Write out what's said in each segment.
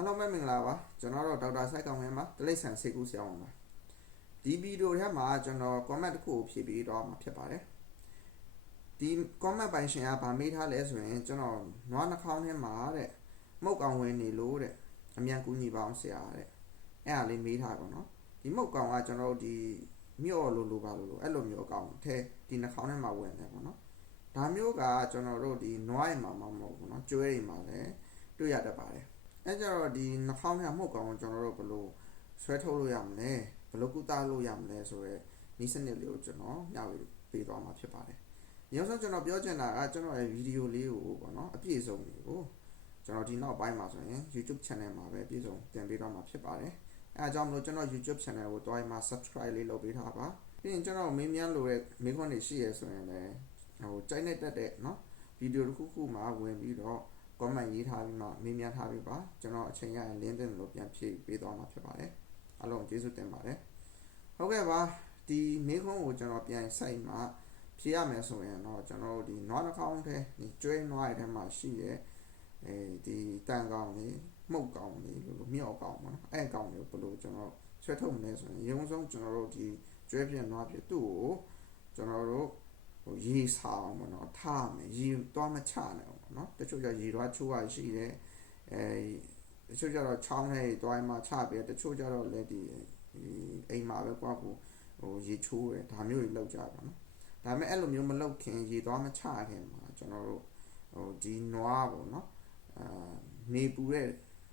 အားလုံးပဲမင်္ဂလာပါကျွန်တော်တို့ဒေါက်တာဆိုင်ကောင်ဝင်းပါတိရစ္ဆာန်ဆေးကူးဆရာဝန်ပါဒီဗီဒီယိုထဲမှာကျွန်တော် comment တစ်ခုကိုဖြည့်ပြီးတော့မှာဖြစ်ပါတယ်ဒီ comment ပိုင်ရှင်ကဗာမေးထားလဲဆိုရင်ကျွန်တော်နွားနှာခေါင်းထဲမှာတဲ့မုတ်ကောင်ဝင်နေလို့တဲ့အမြန်ကူညီပါအောင်ဆရာတဲ့အဲ့ဒါလေးမေးထားပါတော့ဒီမုတ်ကောင်ကကျွန်တော်တို့ဒီမြော့လို့လို့ပါလို့လို့အဲ့လိုမျိုးအကောင်ထဲဒီနှာခေါင်းထဲမှာဝင်တယ်ပေါ့နော်ဒါမျိုးကကျွန်တော်တို့ဒီနွားရင်မှာမဟုတ်ဘူးเนาะကျွဲရင်မှာလည်းတွေ့ရတတ်ပါတယ် အဲကြတော့ဒီနှာခေါင်းထဲမှုတ်ကောင်ကိုကျွန်တော်တို့ဘယ်လိုဆွဲထုတ်လို့ရမလဲဘယ်လိုကုသလို့ရမလဲဆိုတော့ဤစနစ်လေးကိုကျွန်တော်ညဝေပေးသွားမှာဖြစ်ပါတယ်။နောက်ဆုံးကျွန်တော်ပြောချင်တာကကျွန်တော်ရဲ့ဗီဒီယိုလေးကိုပေါ့နော်အပြည့်စုံတွေကိုကျွန်တော်ဒီနောက်ပိုင်းမှာဆိုရင် YouTube channel မှာပဲအပြည့်စုံတင်ပေးတော့မှာဖြစ်ပါတယ်။အဲအကြောင်းမလို့ကျွန်တော် YouTube channel ကိုတွားမှာ subscribe လေးလုပ်ပေးထားပါ။ပြီးရင်ကျွန်တော်မင်းမြန်းလို့တဲ့မိခွန်းတွေရှိရဆိုရင်လည်းဟိုကြိုက်နေတတ်တဲ့နော်ဗီဒီယိုတစ်ခုခုမှာဝင်ပြီးတော့ comment ရေးထားပြီးမှမေးမြန်းထားပြီးပါကျွန်တော်အချိန်ရရင် link တင်လို့ပြန်ဖြည့်ပေးသွားမှာဖြစ်ပါတယ်အားလုံးကျေးဇူးတင်ပါတယ်ဟုတ်ကဲ့ပါဒီမေးခွန်းကိုကျွန်တော်ပြန်စိုက်မှဖြည့်ရမယ်ဆိုရင်တော့ကျွန်တော်တို့ဒီနွားနှာခေါင်းထဲဒီကျွဲနွားရဲ့ထဲမှာရှိရဲ့အဲဒီတန်ကောင်လေးမှုတ်ကောင်လေးလို့မြော့ကောင်ပေါ့နော်အဲ့ကောင်လေးကိုဘယ်လိုကျွန်တော်ဆွဲထုတ်မလဲဆိုရင်ရုံဆုံးကျွန်တော်တို့ဒီကျွဲပြက်နွားပြက်သူ့ကိုကျွန်တော်တို့ဟိုရေဆောင်ပေါ့နော်ထားမယ်ရေသွားမချနဲ့ ပေါ့နော်တချို့ကျရေသွားချိုးရရှိတယ်အဲတချို့ကျတော့ချောင်းထဲသွားမှချပြီးတချို့ကျတော့လည်းဒီအိမ်မှာပဲကွာကိုဟိုရေချိုးတယ်ဒါမျိုးတွေလောက်ကြပါနော်ဒါပေမဲ့အဲ့လိုမျိုးမလောက်ခင်ရေသွားမချခင်မှာကျွန်တော်တို့ဟိုဒီနွားပေါ့နော်အာနေပူတဲ့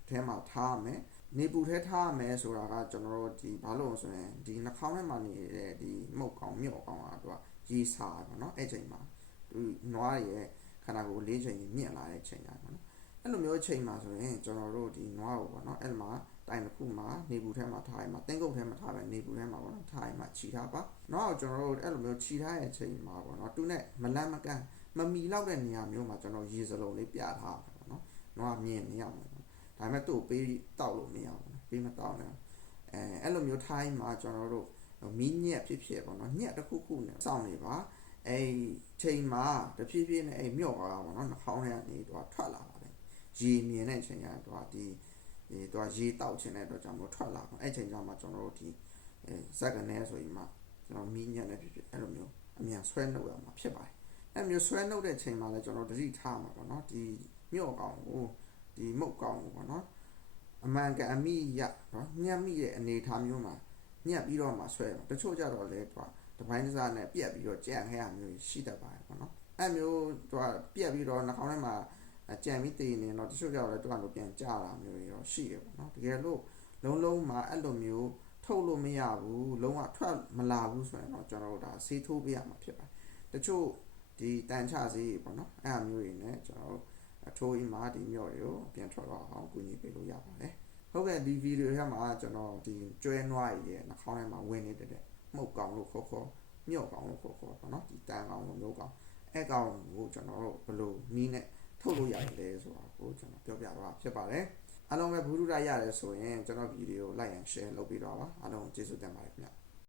ထဲမှာထားမယ်နေပူထဲထားမယ်ဆိုတာကကျွန်တော်တို့ဒီဘာလို့ဆိုရင်ဒီနှာခေါင်းထဲမှာနေတဲ့ဒီမုတ်ကောင်မြော့ကောင်ကသူကရေစာပေါ့နော်အဲ့ချိန်မှာသူနွားရဲ့ ခန္ဓာကိုယ်လေးချိန်မြင့်လာတဲ့ချိန်ညာပေါ့နော်အဲ့လိုမျိုးချိန်မှာဆိုရင်ကျွန်တော်တို့ဒီနွားကိုပေါ့နော်အဲ့မှာတိုင်တစ်ခုမှာနေပူထဲမှာထားရင်မှာတင်းကုတ်ထဲမှာထားပဲနေပူထဲမှာပေါ့နော်ထားရင်မှာခြိထားပါနွားကိုကျွန်တော်တို့အဲ့လိုမျိုးခြိထားရဲ့ချိန်မှာပေါ့နော်သူနဲ့မလန့်မကန့်မမီလောက်တဲ့နေရာမျိုးမှာကျွန်တော်ရေစလုံးလေးပြထားပါပေါ့နော်နွားမြင်နေရမှာပေါ့ဒါပေမဲ့သူ့ကိုပေးတောက်လို့မရဘူးနော်ပေးမတောက်နဲ့အဲအဲ့လိုမျိုးထားရင်မှာကျွန်တော်တို့မီးညက်ဖြစ်ဖြစ်ပေါ့နော်ညက်တစ်ခုခုနဲ့စောင့်နေပါ အဲ့ချိန်မှာတဖြည်းဖြည်းနဲ့အဲ့မြော့သွားတာပေါ့နော်နှာခေါင်းထဲကနေတော့ထွက်လာပါတယ်ရေမြင်တဲ့ချိန်ကတော့ဒီဒီတော့ရေတောက်ခြင်းတဲ့အတွက်ကြောင့်မထွက်လာဘူးအဲ့ချိန်ကျမှကျွန်တော်တို့ဒီအဲဇက်ကနေဆိုရင်မှကျွန်တော်မီးညက်နဲ့ဖြစ်ဖြစ်အဲ့လိုမျိုးအမြန်ဆွဲနှုတ်ရမှာဖြစ်ပါတယ်အဲ့မျိုးဆွဲနှုတ်တဲ့ချိန်မှာလည်းကျွန်တော်တတိထားမှာပေါ့နော်ဒီမြော့ကောင်ကိုဒီမုတ်ကောင်ကိုပေါ့နော်အမှန်ကန်အမိရနော်ညံ့မိတဲ့အနေအထားမျိုးမှာညက်ပြီးတော့မှဆွဲတချို့ကြတော့လေတော့ တပိုင်းတစားနဲ့ပြက်ပြီးတော့ကြံခဲ့ရမျိုးရှိတတ်ပါတယ်ပေါ့နော်အဲ့မျိုးတော့ပြက်ပြီးတော့နှာခေါင်းထဲမှာကြံပြီးတည်နေတော့တချို့ကြတော့လည်းတွန်းလို့ပြန်ကြတာမျိုးတွေတော့ရှိတယ်ပေါ့နော်တကယ်လို့လုံးလုံးမှာအဲ့လိုမျိုးထုတ်လို့မရဘူးလုံးဝထွက်မလာဘူးဆိုရင်တော့ကျွန်တော်တို့ဒါဆေးထိုးပေးရမှာဖြစ်ပါတယ်တချို့ဒီတန်ချဆေးပေါ့နော်အဲ့အမျိုးတွေနဲ့ကျွန်တော်တို့ထိုးအီမာဒီမြော့တွေကိုပြန်ထွက်တော့အောင်ကူညီပေးလို့ရပါတယ်ဟုတ်ကဲ့ဒီဗီဒီယိုထဲမှာကျွန်တော်ဒီကျွဲနွားရည်ရဲ့နှာခေါင်းထဲမှာဝင်နေတဲ့ မှုတ်ကောင်လို့ခေါ်ခေါ်မြော့ကောင်လို့ခေါ်ခေါ်ပေါ့နော်ဒီတန်ကောင်လို့မျိုးကောင်အဲ့ကောင်ကိုကျွန်တော်တို့ဘယ်လိုနီးနဲ့ထုတ်လို့ရတယ်ဆိုတာကိုကျွန်တော်ပြောပြတော့ဖြစ်ပါတယ်အားလုံးပဲဘူးရရတယ်ဆိုရင်ကျွန်တော်ဗီဒီယို like and share လုပ်ပြီးတော့ပါအားလုံးကျေးဇူးတင်ပါတယ်ခင်ဗျ